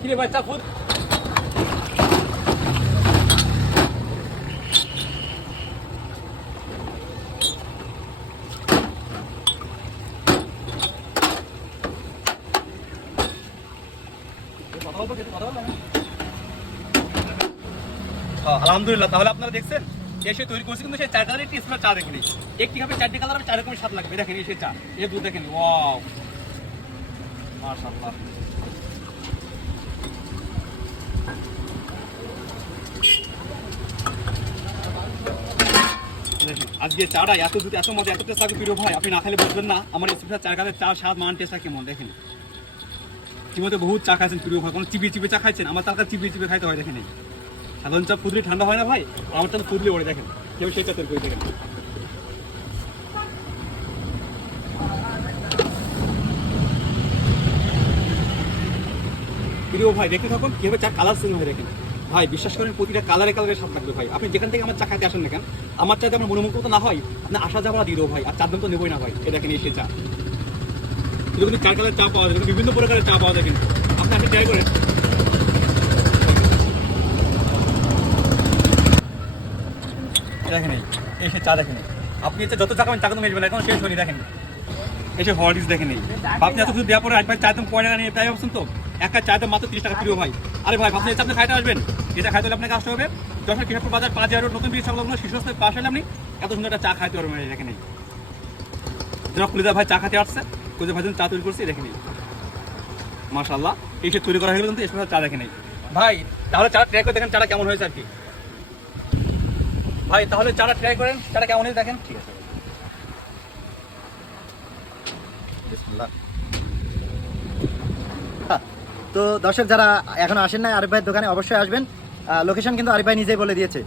কিরে ভাই চা ফুট আলহামদুলিল্লাহ। তাহলে আপনারা দেখছেন এসে তৈরি করছি, কিন্তু সেই 4 কালারের টেস্ট চা দেখেন। একটি কাপে 4টি কালার হবে, 4 রকমের স্বাদ লাগবে। দেখেন সেই চা, এই দুধ দেখেন, ওয়াও মাশাআল্লাহ। আজকে চাটা এত দুধ এত মজা এত টেস্ট লাগে প্রিয় ভাই, আপনি না খেলে বুঝবেন না আমার স্পেশাল 4 কাপের চা স্বাদ মান টেস্টটা কেমন। দেখেন ইতিমধ্যে বহুত চা খাইছেন প্রিয় ভাই, কোনো চিবিয়ে চিবিয়ে চা খাইছেন, আমার চালটা চিবিয়ে চিবিয়ে খাইতে হয়। দেখেন সাধারণ চা ফুদলি ঠান্ডা হয় না ভাই, আমার চা ফুদলি ওড়ে। দেখেন কেউ সেই চা তৈরি করে। দেখেন প্রিয় ভাই দেখতে থাকুন কিভাবে চা কালার চেঞ্জ হয়ে। দেখেন ভাই বিশ্বাস করেন প্রতিটা কালারে কালারের স্বাদ লাগবে ভাই। আপনি যেখান থেকে আমার চা খাইতে আসেন না কেন, আমার চাতে আমার মনোমুগ্ধ না হয়, আপনি আসা যাওয়া দিয়ে দেবো ভাই, আর চার দাম তো নেবই না ভাই। এ দেখেন এসে চা কিন্তু 4 কালার চা পাওয়া যায়, বিভিন্ন প্রকারের চা পাওয়া যায়, কিন্তু আপনি আসে ট্রাই করেন। দেখেন এসে চা দেখেন, আপনি এসে যত চা খাবেন চা কিন্তু মেশবেন, এখন শেষ হয়নি। দেখেন এসে হরলিক্স দেখেন, আপনি এত কিছু দেওয়ার পরে ভাই চা তুমি 5 টাকা নিয়ে তাই ভাবছেন তো, এক কাপ চায় তো মাত্র 30 টাকা প্রিয় ভাই। আরে ভাই ভাবছেন আপনি খাইতে আসবেন, এটা খাইতে হলে আপনাকে আসতে হবে যশোর কৃষকপুর বাজার 5 রোড নতুন ব্রিজ সংলগ্ন শীর্ষস্থানে পাশে হলে আপনি এত সুন্দর একটা চা খাইতে পারবেন। দেখেন যারা খুলিদা ভাই চা খাইতে আসছে, খুঁজে ভাই চা তৈরি করছি। দেখেন মাশাআল্লাহ এই সে তৈরি করা হয়ে গেল, কিন্তু স্পেশাল চা দেখেন ভাই। তাহলে চা ট্রাই করে দেখেন চাটা কেমন হয়েছে আর কি ভাই। তাহলে চাটা ট্রাই করেন, চাটা কেমন হয়েছে দেখেন। ঠিক আছে তো দর্শক যারা এখনো আসেন না আরিফ ভাইয়ের দোকানে অবশ্যই আসবেন। লোকেশন কিন্তু আরিফ ভাই নিজেই বলে দিয়েছে।